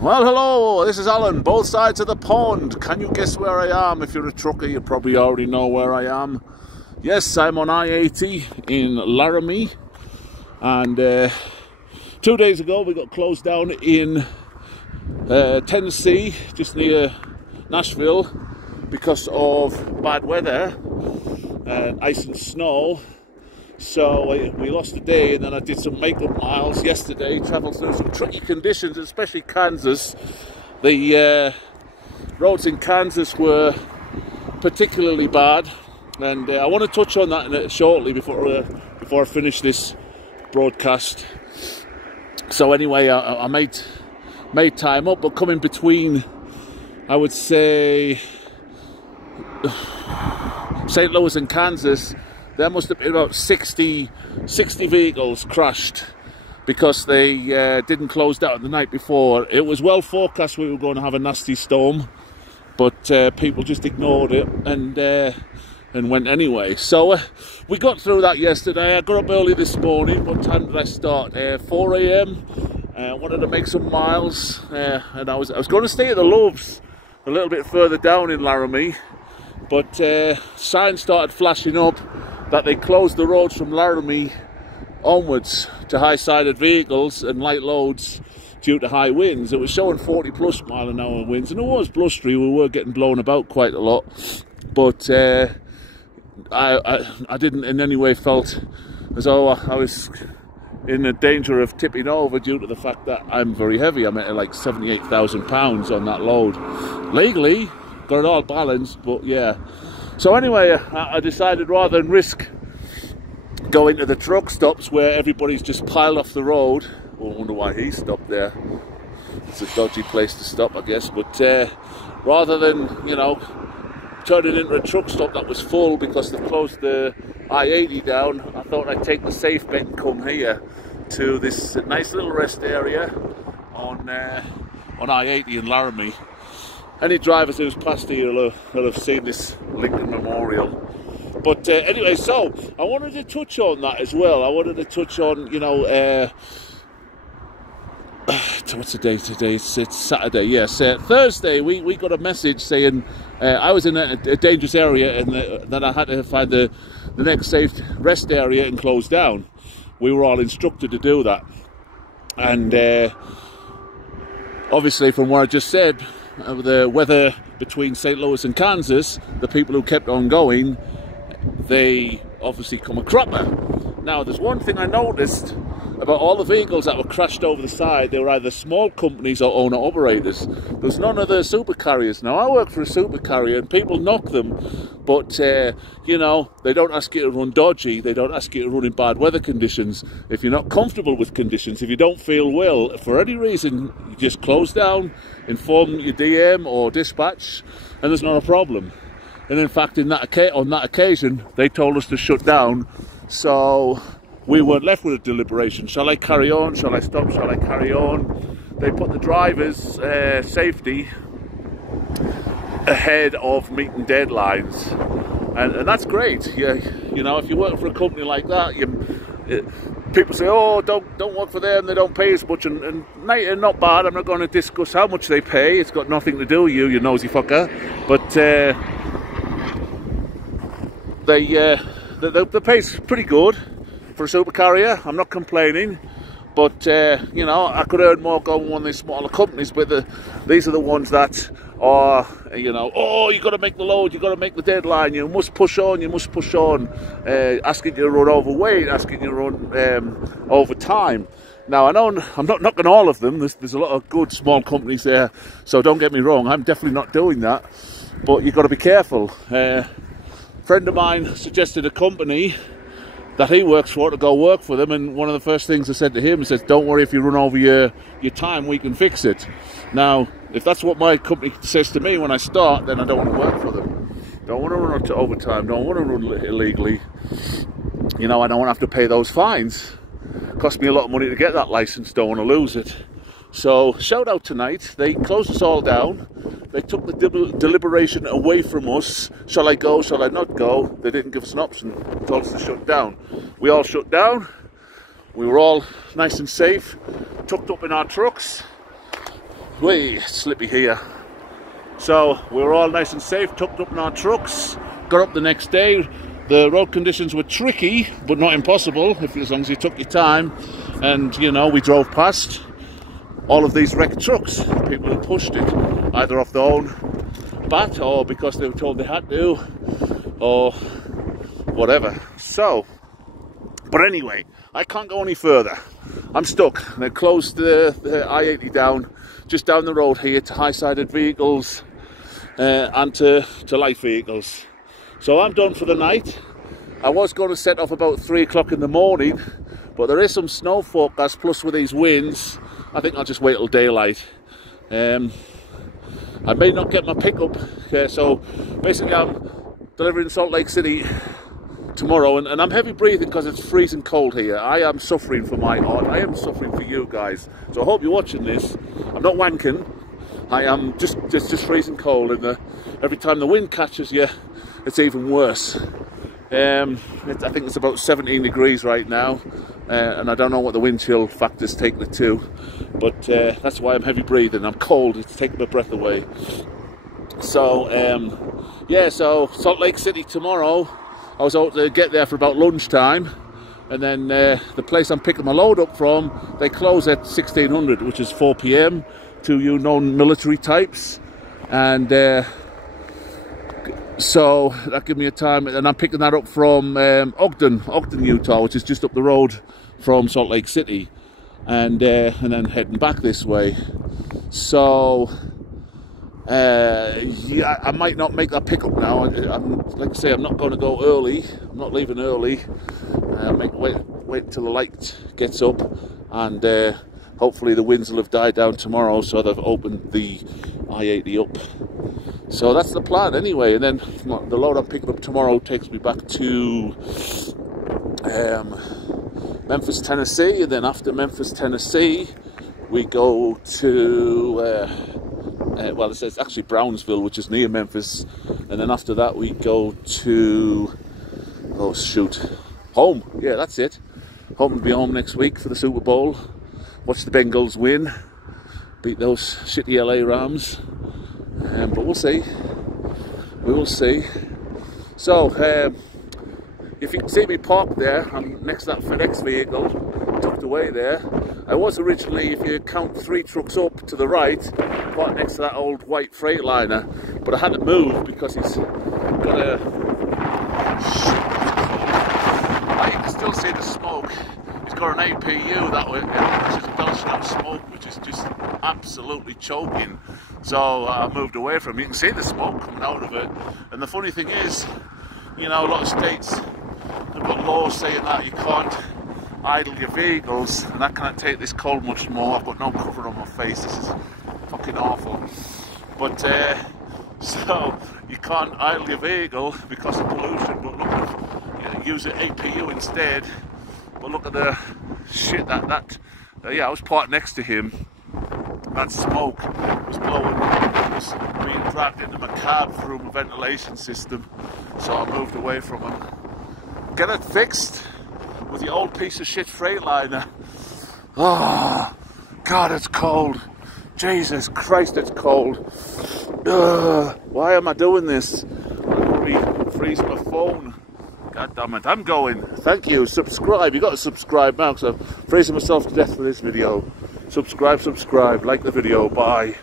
Well, hello, this is Alan, both sides of the pond. Can you guess where I am? If you're a trucker, you probably already know where I am. Yes, I'm on I-80 in Laramie. And 2 days ago, we got closed down in Tennessee, just near Nashville, because of bad weather and ice and snow. So we lost a day, and then I did some makeup miles yesterday, travelled through some tricky conditions, especially Kansas. The roads in Kansas were particularly bad, and I want to touch on that shortly before I finish this broadcast. So anyway, I made time up, but coming between, I would say, St. Louis and Kansas, there must have been about 60 vehicles crashed because they didn't close down the night before. It was well forecast we were going to have a nasty storm, but people just ignored it and went anyway. So we got through that yesterday. I got up early this morning. What time did I start? 4 a.m. Wanted to make some miles, and I was going to stay at the Loves a little bit further down in Laramie, but signs started flashing up that they closed the roads from Laramie onwards to high-sided vehicles and light loads due to high winds. It was showing 40+ mile-an-hour winds, and it was blustery. We were getting blown about quite a lot, but I didn't in any way felt as though I was in the danger of tipping over due to the fact that I'm very heavy. I'm at like 78,000 pounds on that load. Legally, got it all balanced, but yeah. So anyway, I decided rather than risk going to the truck stops where everybody's just piled off the road. Oh, I wonder why he stopped there. It's a dodgy place to stop, I guess. But rather than, turn it into a truck stop that was full because they've closed the I-80 down, I thought I'd take the safe bet and come here to this nice little rest area on I-80 in Laramie. Any drivers who's passed here will have seen this Lincoln Memorial. But anyway, so I wanted to touch on that as well. I wanted to touch on, what's the day today? It's Saturday, yes. Thursday, we got a message saying I was in a dangerous area and that I had to find the next safe rest area and close down. We were all instructed to do that. And obviously, from what I just said, the weather between St. Louis and Kansas, the people who kept on going, they obviously come a cropper. Now, there's one thing I noticed about all the vehicles that were crashed over the side. They were either small companies or owner-operators. There's none of the super carriers. Now, I work for a super carrier and people knock them, but, they don't ask you to run dodgy. They don't ask you to run in bad weather conditions. If you're not comfortable with conditions, if you don't feel well, for any reason, you just close down, inform your DM or dispatch, and there's not a problem. And in fact, on that occasion, they told us to shut down, so we weren't left with a deliberation. Shall I carry on? Shall I stop? Shall I carry on? They put the driver's safety ahead of meeting deadlines, and that's great. Yeah, if you work for a company like that, people say, "Oh, don't work for them. They don't pay as much." And not bad. I'm not going to discuss how much they pay. It's got nothing to do with you nosy fucker. But the pay's pretty good for a super carrier. I'm not complaining, but I could earn more going with one of these smaller companies. But these are the ones that are, oh, you got to make the load, you got to make the deadline, you must push on, asking you to run overweight, asking you to run overtime. Now, I know I'm not knocking all of them. There's a lot of good small companies there, so don't get me wrong. I'm definitely not doing that, but you've got to be careful. A friend of mine suggested a company that he works for to go work for them, and one of the first things I said to him, he says, don't worry if you run over your time, we can fix it. Now, if that's what my company says to me when I start, then I don't want to work for them. Don't want to run up to overtime, don't want to run illegally. I don't want to have to pay those fines. It cost me a lot of money to get that license, don't want to lose it. So, shout out tonight. They closed us all down. They took the deliberation away from us. Shall I go? Shall I not go? They didn't give us an option. They told us to shut down. We all shut down. We were all nice and safe, tucked up in our trucks. Whee, slippy here. So we were all nice and safe, tucked up in our trucks, got up the next day. The road conditions were tricky, but not impossible, as long as you took your time. And, you know, we drove past all of these wrecked trucks. People who pushed it, either off their own bat or because they were told they had to, or whatever. So, but anyway, I can't go any further. I'm stuck. They closed the I-80 down, just down the road here, to high-sided vehicles and to light vehicles. So I'm done for the night. I was going to set off about 3 o'clock in the morning, but there is some snow forecast, plus with these winds, I think I'll just wait till daylight. I may not get my pickup, so basically I'm delivering Salt Lake City tomorrow, and I'm heavy breathing because it's freezing cold here. I am suffering for my art. I am suffering for you guys. So I hope you're watching this. I'm not wanking. I am just freezing cold, and every time the wind catches you, it's even worse. I think it's about 17 degrees right now, and I don't know what the wind chill factor's taking it to, but that's why I'm heavy breathing. I'm cold. It's taking my breath away. So yeah, so Salt Lake City tomorrow. I was out to get there for about lunchtime, and then the place I'm picking my load up from, they close at 1600, which is 4 p.m. to you non-military types, and so that gives me a time, and I'm picking that up from Ogden, Utah, which is just up the road from Salt Lake City, and then heading back this way. So yeah, I might not make that pickup now. Like I say, I'm not going to go early. I'm not leaving early. Wait till the light gets up, and hopefully the winds will have died down tomorrow, so they've opened the I-80 up. So that's the plan anyway. And then the load I'm picking up tomorrow takes me back to Memphis, Tennessee, and then after Memphis, Tennessee, we go to well, it's actually Brownsville, which is near Memphis, and then after that we go to, oh shoot, home. Yeah, that's it. Home to be home next week for the Super Bowl. Watch the Bengals win, beat those shitty LA Rams, but we'll see. We will see. So if you can see me parked there, I'm next to that FedEx vehicle, tucked away there. I was originally, if you count 3 trucks up to the right, parked next to that old white Freightliner, but I had to move because he's got a... You can still see the smoke. He's got an APU that way, which is belching out smoke, which is just absolutely choking. So I moved away from it. You can see the smoke coming out of it. And the funny thing is, you know, a lot of states have got laws saying that you can't idle your vehicles, and I can't take this cold much more. I've got no cover on my face. This is fucking awful. But so you can't idle your vehicle because of pollution, but look at, use an APU instead. But look at the shit that yeah, I was parked next to him. That smoke was blowing, was being dragged into my cab through my ventilation system. So I moved away from him. Get it fixed with the old piece of shit Freightliner. Oh, God, it's cold. Jesus Christ, it's cold. Why am I doing this? I'm going to be freezing my phone. God damn it, I'm going. Thank you. Subscribe. You got to subscribe now because I'm freezing myself to death for this video. Subscribe, like the video. Bye.